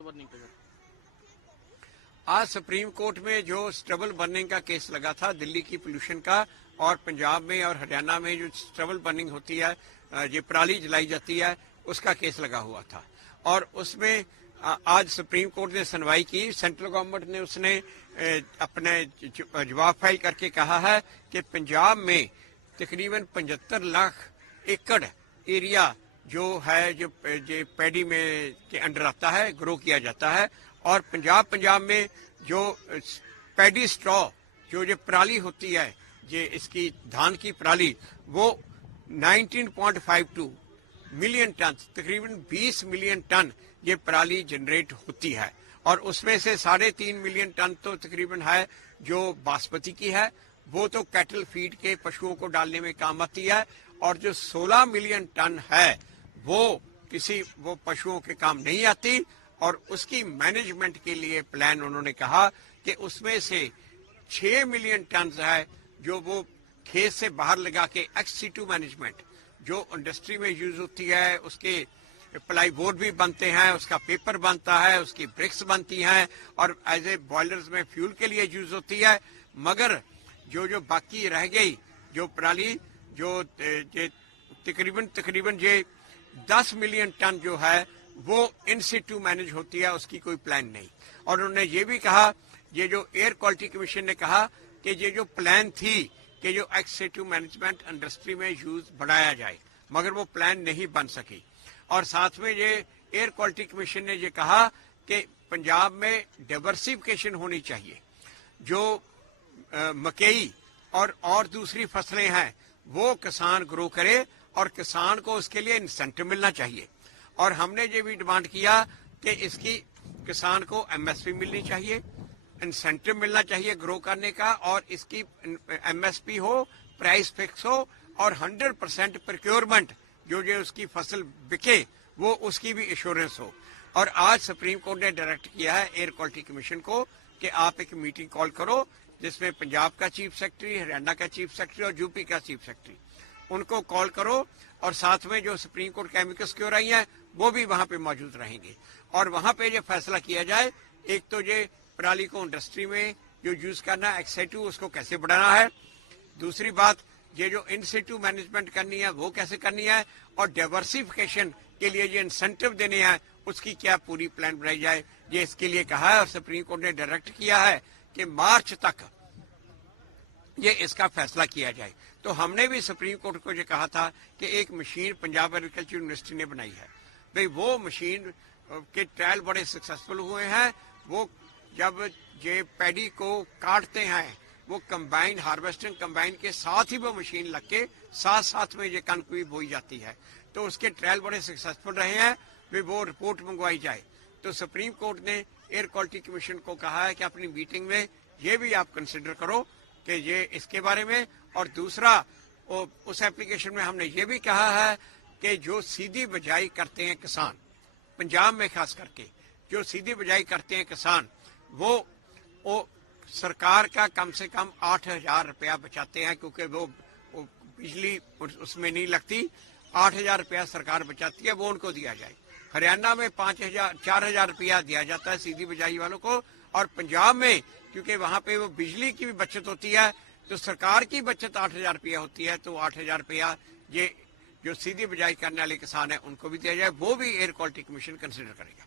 Burning पे आज supreme court में जो स्ट्रबल बर्निंग का केस लगा था दिल्ली की पोल्यूशन का, और पंजाब में और हरियाणा में जो स्ट्रबल बर्निंग होती है, जो पराली जलाई जाती है, उसका केस लगा हुआ था। और उसमें आज सुप्रीम कोर्ट ने सुनवाई की। सेंट्रल गवर्नमेंट ने उसने अपने जवाब फाइल करके कहा है कि पंजाब में तकरीबन 75 लाख एकड़ एरिया जो है जो पैडी में के अंडर आता है, ग्रो किया जाता है। और पंजाब में जो पैडी स्ट्रॉ जो पराली होती है, ये इसकी धान की पराली, वो 19.52 मिलियन टन, तकरीबन 20 मिलियन टन ये पराली जनरेट होती है। और उसमें से 3.5 मिलियन टन तो तकरीबन है जो बासमती की है, वो तो कैटल फीड के पशुओं को डालने में काम आती है। और जो 16 मिलियन टन है वो पशुओं के काम नहीं आती। और उसकी मैनेजमेंट के लिए प्लान उन्होंने कहा कि उसमें से 6 मिलियन टन है जो वो खेत से बाहर लगा के एक्स-सिटू मैनेजमेंट जो इंडस्ट्री में यूज होती है, उसके प्लाई बोर्ड भी बनते हैं, उसका पेपर बनता है, उसकी ब्रिक्स बनती हैं और एज ए बॉयलर्स में फ्यूल के लिए यूज होती है। मगर जो बाकी रह गई जो पराली जो तकरीबन ये 10 मिलियन टन जो है वो इन सिटू मैनेज होती है, उसकी कोई प्लान नहीं। और उन्होंने ये भी कहा, ये जो एयर क्वालिटी कमीशन ने कहा कि ये जो प्लान थी कि जो एक्स सिटू मैनेजमेंट इंडस्ट्री में यूज बढ़ाया जाए, मगर वो प्लान नहीं बन सकी। और साथ में ये एयर क्वालिटी कमीशन ने ये कहा कि पंजाब में डाइवर्सिफिकेशन होनी चाहिए, जो मकई और दूसरी फसलें हैं वो किसान ग्रो करे और किसान को उसके लिए इंसेंटिव मिलना चाहिए। और हमने ये भी डिमांड किया कि इसकी किसान को एमएसपी मिलनी चाहिए, इंसेंटिव मिलना चाहिए ग्रो करने का, और इसकी एमएसपी हो, प्राइस फिक्स हो और 100% प्रोक्योरमेंट जो उसकी फसल बिके वो उसकी भी इंश्योरेंस हो। और आज सुप्रीम कोर्ट ने डायरेक्ट किया है एयर क्वालिटी कमीशन को कि आप एक मीटिंग कॉल करो जिसमें पंजाब का चीफ सेक्रेटरी, हरियाणा का चीफ सेक्रेटरी और यूपी का चीफ सेक्रेटरी, उनको कॉल करो। और साथ में जो सुप्रीम कोर्ट केमिकल्स क्यों रही हैं वो भी वहां पे मौजूद रहेंगे। और वहां पे ये फैसला किया जाए, एक तो ये पराली को इंडस्ट्री में जो यूज करना है एक्स-सिटू उसको कैसे बढ़ाना है, दूसरी बात ये जो इन सिटू मैनेजमेंट करनी है वो कैसे करनी है, और डाइवर्सिफिकेशन के लिए जो इंसेंटिव देने हैं उसकी क्या पूरी प्लान बनाई जाए, ये इसके लिए कहा है। और सुप्रीम कोर्ट ने डायरेक्ट किया है कि मार्च तक ये इसका फैसला किया जाए। तो हमने भी सुप्रीम कोर्ट को ये कहा था कि एक मशीन पंजाब एग्रीकल्चर यूनिवर्सिटी ने बनाई है, भाई वो मशीन के ट्रायल बड़े सक्सेसफुल हुए हैं। वो जब ये पैडी को काटते हैं वो कंबाइन हार्वेस्टिंग कंबाइन के साथ ही वो मशीन लग के साथ में ये कणक भी बोई जाती है, तो उसके ट्रायल बड़े सक्सेसफुल रहे हैं। भाई वो रिपोर्ट मंगवाई जाए। तो सुप्रीम कोर्ट ने एयर क्वालिटी कमीशन को कहा है कि अपनी मीटिंग में ये भी आप कंसिडर करो कि ये इसके बारे में। और दूसरा उस एप्लीकेशन में हमने ये भी कहा है कि जो सीधी बिजाई करते हैं किसान, पंजाब में खास करके जो सीधी बिजाई करते हैं किसान, वो सरकार का कम से कम 8,000 रुपया बचाते हैं, क्योंकि वो बिजली उसमें नहीं लगती। 8,000 रुपया सरकार बचाती है, वो उनको दिया जाए। हरियाणा में 4,000 रुपया दिया जाता है सीधी बिजाई वालों को। और पंजाब में क्योंकि वहां पे वो बिजली की भी बचत होती है, तो सरकार की बचत 8,000 रुपया होती है, तो 8,000 रुपया ये जो सीधी बिजाई करने वाले किसान है उनको भी दिया जाए। वो भी एयर क्वालिटी कमीशन कंसिडर करेगा।